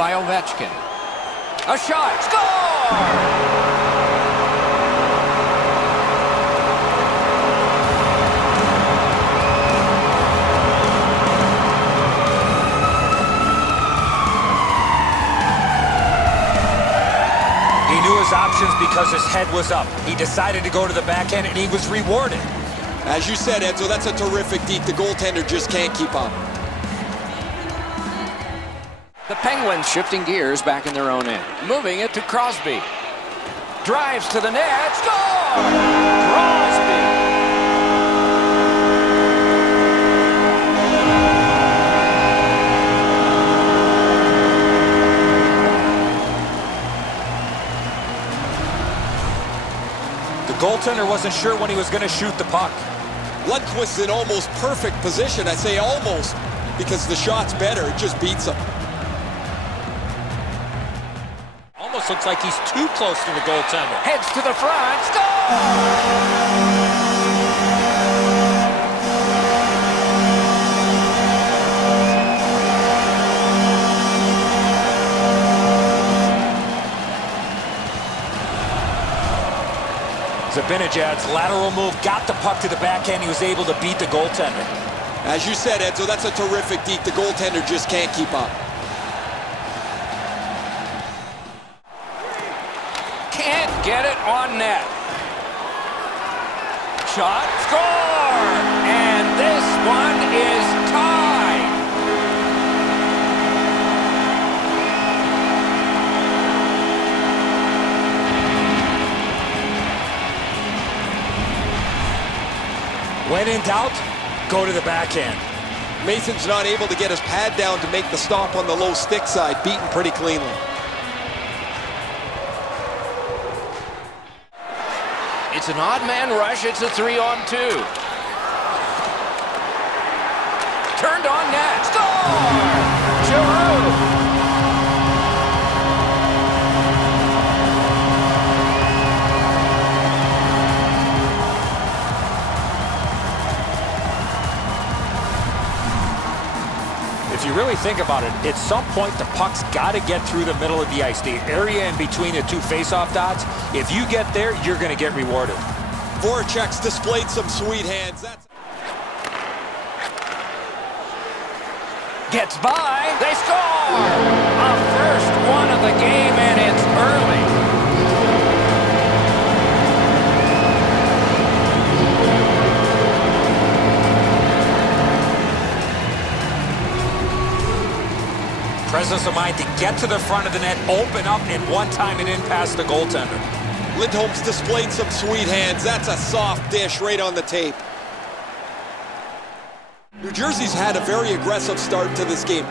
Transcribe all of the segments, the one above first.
by Ovechkin. A shot. Score! Options because his head was up. He decided to go to the backhand, and he was rewarded. As you said, Enzo, that's a terrific deke. The goaltender just can't keep up. The Penguins shifting gears back in their own end. Moving it to Crosby. Drives to the net. Score! Crosby! The goaltender wasn't sure when he was going to shoot the puck. Lundqvist's in almost perfect position. I say almost because the shot's better. It just beats him. Almost looks like he's too close to the goaltender. Heads to the front. Score! Zibanejad's lateral move got the puck to the backhand. He was able to beat the goaltender. As you said, Enzo, that's a terrific deke. The goaltender just can't keep up. Can't get it on net. Shot. Score! And this one is tied. When in doubt, go to the backhand. Mason's not able to get his pad down to make the stop on the low stick side, beaten pretty cleanly. It's an odd man rush. It's a 3-on-2. Turned on net. Score! Giroux! If you really think about it, at some point the puck's got to get through the middle of the ice, the area in between the two face-off dots. If you get there, you're going to get rewarded. Voracek's displayed some sweet hands. Gets by. They score! A first one of the game, and it's early. Presence of mind to get to the front of the net, open up, and one time it in past the goaltender. Lindholm's displayed some sweet hands. That's a soft dish right on the tape. New Jersey's had a very aggressive start to this game.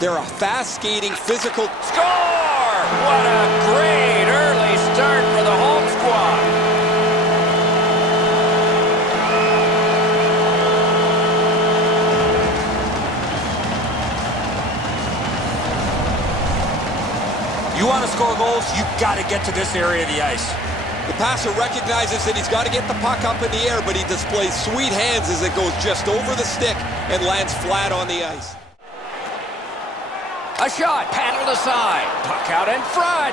They're a fast-skating, physical... Score! What a great early start for the home squad. You want to score goals, you've got to get to this area of the ice. The passer recognizes that he's got to get the puck up in the air, but he displays sweet hands as it goes just over the stick and lands flat on the ice. A shot, paddled aside, puck out in front.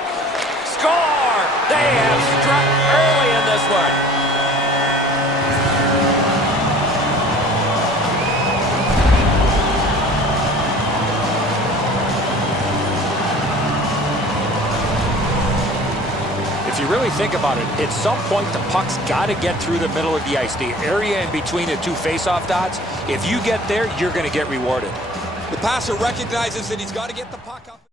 Score! They have struck early in this one. If you really think about it, at some point the puck's got to get through the middle of the ice, the area in between the two face-off dots. If you get there, you're going to get rewarded. The passer recognizes that he's got to get the puck up.